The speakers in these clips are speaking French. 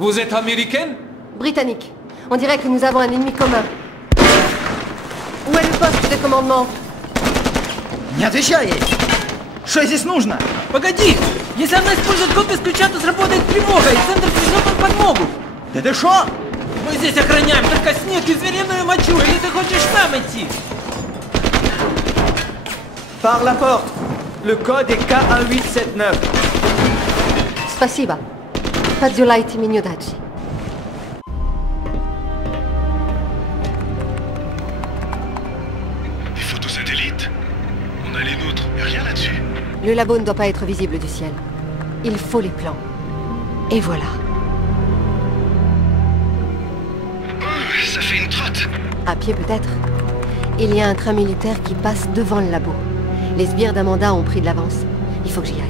Vous êtes américaine? Britannique. On dirait que nous avons un ennemi commun. Où est le poste de commandement? Не отвечай ей! Что здесь нужно? Погоди! Если она использует код без ключа, то сработает тревога, и центр пришлет нам подмогу! Да ты шо? Мы здесь охраняем только снег и звериную мочу, или ты хочешь сам идти? Par la porte! Le code est K1879. Spasiba. Fadzulaiti Minyodachi. Des photos satellites. On a les nôtres, y'a rien là-dessus. Le labo ne doit pas être visible du ciel. Il faut les plans. Et voilà. Oh, ça fait une trotte. À pied peut-être. Il y a un train militaire qui passe devant le labo. Les sbires d'Amanda ont pris de l'avance. Il faut que j'y aille.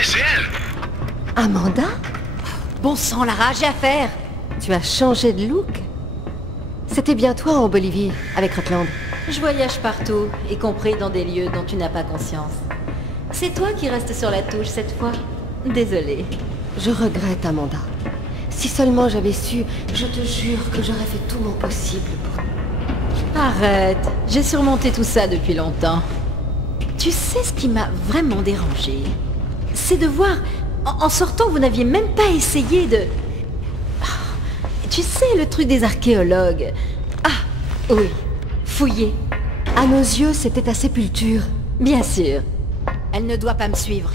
C'est elle. Amanda? Bon sang, Lara, j'ai affaire. Tu as changé de look? C'était bien toi en Bolivie, avec Rutland. Je voyage partout, y compris dans des lieux dont tu n'as pas conscience. C'est toi qui restes sur la touche cette fois. Désolée. Je regrette, Amanda. Si seulement j'avais su, je te jure que j'aurais fait tout mon possible pour... Arrête, j'ai surmonté tout ça depuis longtemps. Tu sais ce qui m'a vraiment dérangé? C'est de voir... En sortant, vous n'aviez même pas essayé de... Tu sais, le truc des archéologues. Ah, oui, fouiller. À nos yeux, c'était ta sépulture. Bien sûr. Elle ne doit pas me suivre.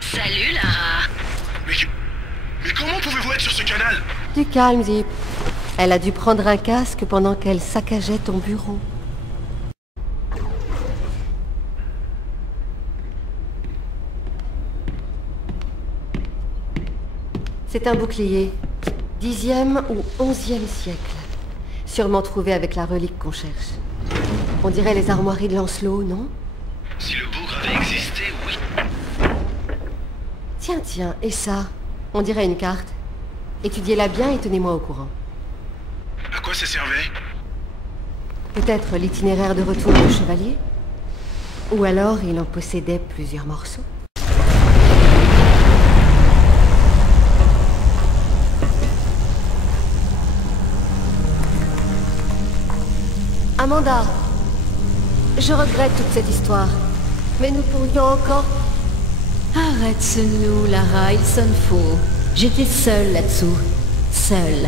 Salut, Lara. Mais comment pouvez-vous être sur ce canal? Du calme, Zip. Elle a dû prendre un casque pendant qu'elle saccageait ton bureau. C'est un bouclier. 10e ou 11e siècle. Sûrement trouvé avec la relique qu'on cherche. On dirait les armoiries de Lancelot, non? Si le bougre avait existé, oui. Tiens, et ça? On dirait une carte. Étudiez-la bien et tenez-moi au courant. À quoi ça servait? Peut-être l'itinéraire de retour du chevalier? Ou alors il en possédait plusieurs morceaux? Amanda, je regrette toute cette histoire, mais nous pourrions encore... Arrête ce nous, Lara, il sonne faux. J'étais seule là-dessous. Seule.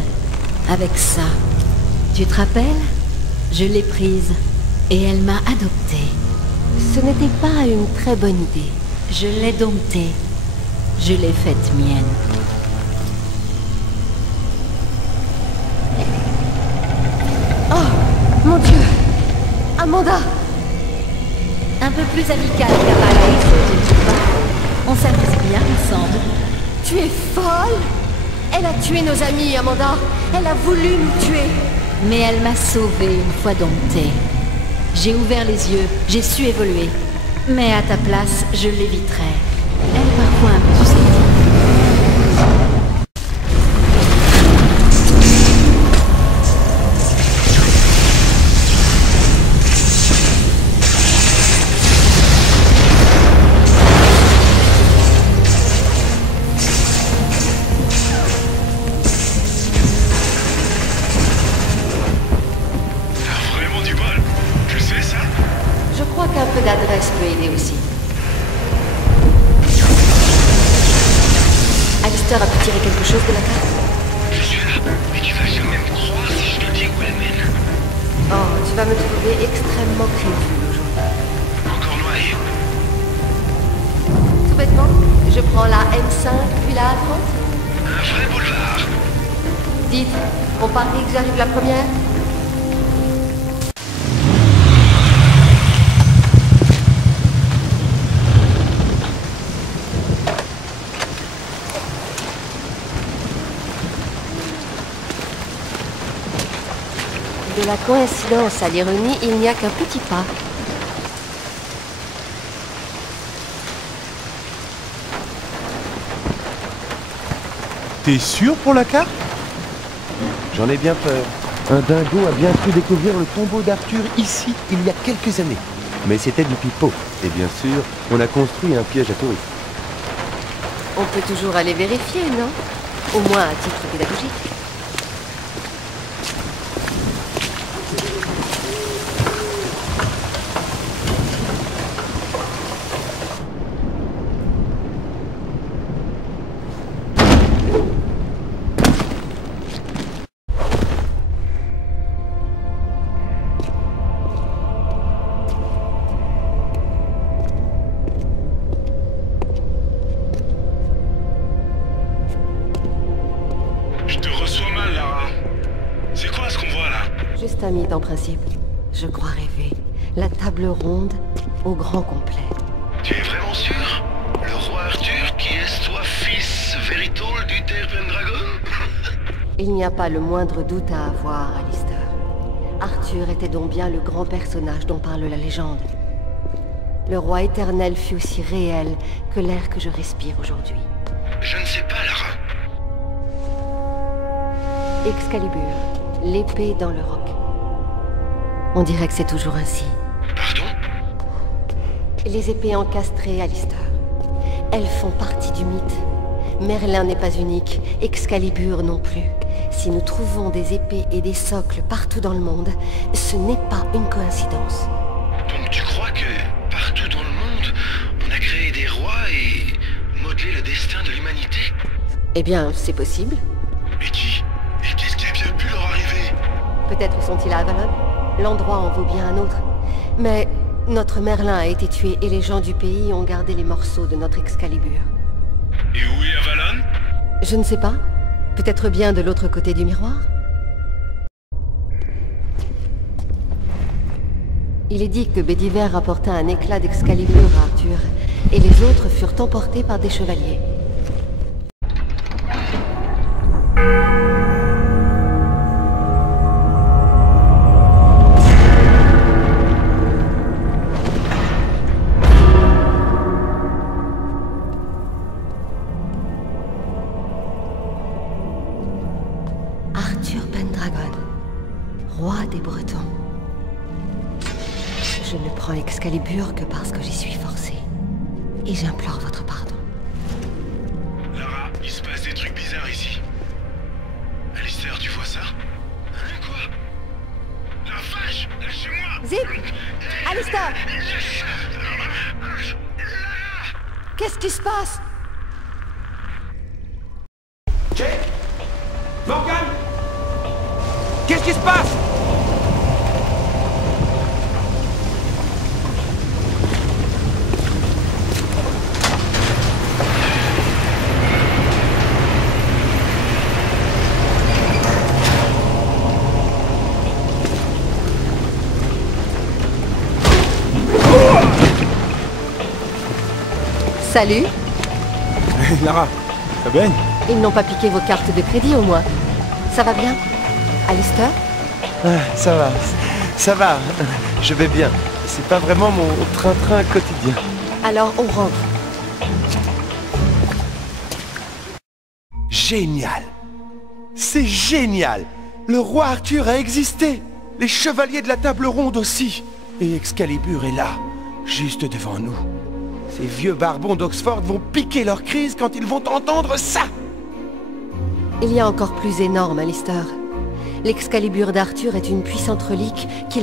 Avec ça. Tu te rappelles? Je l'ai prise. Et elle m'a adoptée. Ce n'était pas une très bonne idée. Je l'ai domptée. Je l'ai faite mienne. Oh, mon Dieu! Amanda! Un peu plus amical qu'à Paris, tu ne trouves pas? On s'amuse bien ensemble. Tu es folle? Elle a tué nos amis, Amanda. Elle a voulu nous tuer. Mais elle m'a sauvée une fois domptée. J'ai ouvert les yeux, j'ai su évoluer. Mais à ta place, je l'éviterais. Elle est parfois un peu susceptible. Un peu d'adresse peut aider aussi. Alistair a pu tirer quelque chose de la carte? Je suis là, mais tu vas jamais me croire si je te dis où elle mène. Oh, tu vas me trouver extrêmement crédule aujourd'hui. Encore noyé. Tout bêtement, je prend la M5 puis la A30? Un vrai boulevard. Dites, on parie que j'arrive la première? De la coïncidence à l'ironie, il n'y a qu'un petit pas. T'es sûr pour la carte? J'en ai bien peur. Un dingo a bien cru découvrir le tombeau d'Arthur ici, il y a quelques années. Mais c'était du pipeau. Et bien sûr, on a construit un piège à touristes. On peut toujours aller vérifier, non? Au moins à titre pédagogique. Je te reçois mal, Lara. C'est quoi ce qu'on voit là? Juste un mythe en principe. Je crois rêver. La table ronde au grand complet. Tu es vraiment sûr? Le roi Arthur, qui est toi fils véritable du Terre Pendragon? Il n'y a pas le moindre doute à avoir, Alistair. Arthur était donc bien le grand personnage dont parle la légende. Le roi éternel fut aussi réel que l'air que je respire aujourd'hui. Je ne sais pas, Lara. Excalibur, l'épée dans le roc. On dirait que c'est toujours ainsi. Pardon? Les épées encastrées, Alistair. Elles font partie du mythe. Merlin n'est pas unique, Excalibur non plus. Si nous trouvons des épées et des socles partout dans le monde, ce n'est pas une coïncidence. Donc tu crois que partout dans le monde, on a créé des rois et modelé le destin de l'humanité? Eh bien, c'est possible. Et qui? Et qu'est-ce qui a bien pu leur arriver? Peut-être sont-ils à Avalon. L'endroit en vaut bien un autre. Mais notre Merlin a été tué et les gens du pays ont gardé les morceaux de notre Excalibur. Et où est Avalon? Je ne sais pas. Peut-être bien de l'autre côté du miroir? Il est dit que Bédiver rapporta un éclat d'Excalibur à Arthur, et les autres furent emportés par des chevaliers. Arthur Pendragon, roi des Bretons. Je ne prends Excalibur que parce que j'y suis forcé. Et j'implore votre pardon. Lara, il se passe des trucs bizarres ici. Alistair, tu vois ça? Hein, quoi? La vache! Lâchez-moi! Zip! Alistair! Qu'est-ce qui se passe? Jake? Morgan? Qu'est-ce qui se passe? Salut! Lara, ça baigne? Ils n'ont pas piqué vos cartes de crédit au moins. Ça va bien? Alistair? Ça va, je vais bien. C'est pas vraiment mon train-train quotidien. Alors on rentre. Génial! C'est génial! Le roi Arthur a existé! Les chevaliers de la table ronde aussi! Et Excalibur est là, juste devant nous. Ces vieux barbons d'Oxford vont piquer leur crise quand ils vont entendre ça! Il y a encore plus énorme, Alistair. L'Excalibur d'Arthur est une puissante relique qu'il a